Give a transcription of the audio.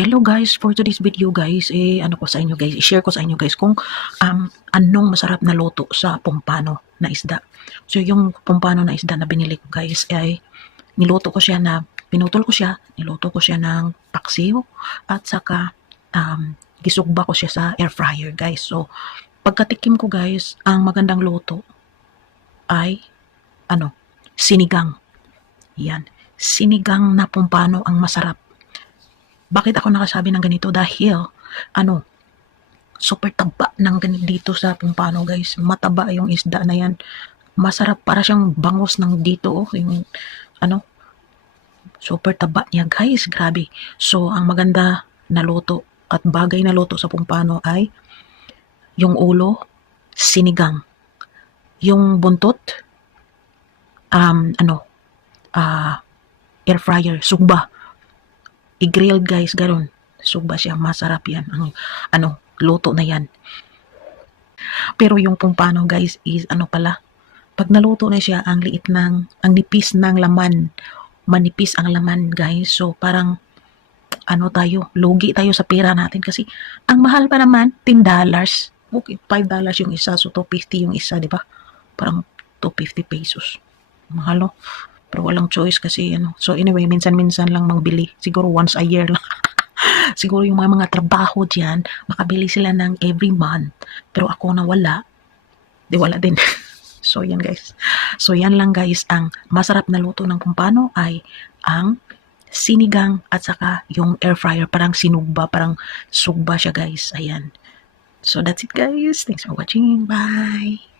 Hello guys, for today's video guys, eh ano ko sa inyo guys, i-share ko sa inyo guys kung um, anong masarap na luto sa pumpano na isda. So yung pumpano na isda na binili ko guys ay niluto ko siya na, pinutol ko siya, niluto ko siya ng paksiw at saka um, gisugba ko siya sa air fryer guys. So pagkatikim ko guys, ang magandang luto ay ano, sinigang. Yan, sinigang na pumpano ang masarap. Bakit ako nakasabi ng ganito? Dahil, ano, super taba ng dito sa pumpano guys. Mataba yung isda na yan. Masarap para siyang bangos ng dito oh. Yung, ano, super taba niya guys. Grabe. So, ang maganda na luto at bagay na luto sa pumpano ay yung ulo, sinigang. Yung buntot, um, ano, ah, air fryer, sugba i-grilled guys, garon. Suba siya, masarap yan. Ang, ano, luto na yan. Pero yung kung paano guys is ano pala, pag naluto na siya, ang liit ng, ang nipis ng laman. Manipis ang laman guys. So parang, ano tayo, lugi tayo sa pera natin kasi ang mahal pa naman, 10 dollars. Okay, 5 dollars yung isa, so 250 yung isa, di ba? Parang 250 pesos. Mahal oh. Pero walang choice kasi ano. So anyway, minsan-minsan lang magbili. Siguro once a year lang. Siguro yung mga mga trabaho diyan, makabili sila ng every month. Pero ako na wala, di wala din. so yan guys. So yan lang guys, ang masarap na luto ng kumpano ay ang sinigang at saka yung air fryer. Parang sinugba, parang sugba siya guys. Ayan. So that's it guys. Thanks for watching. Bye.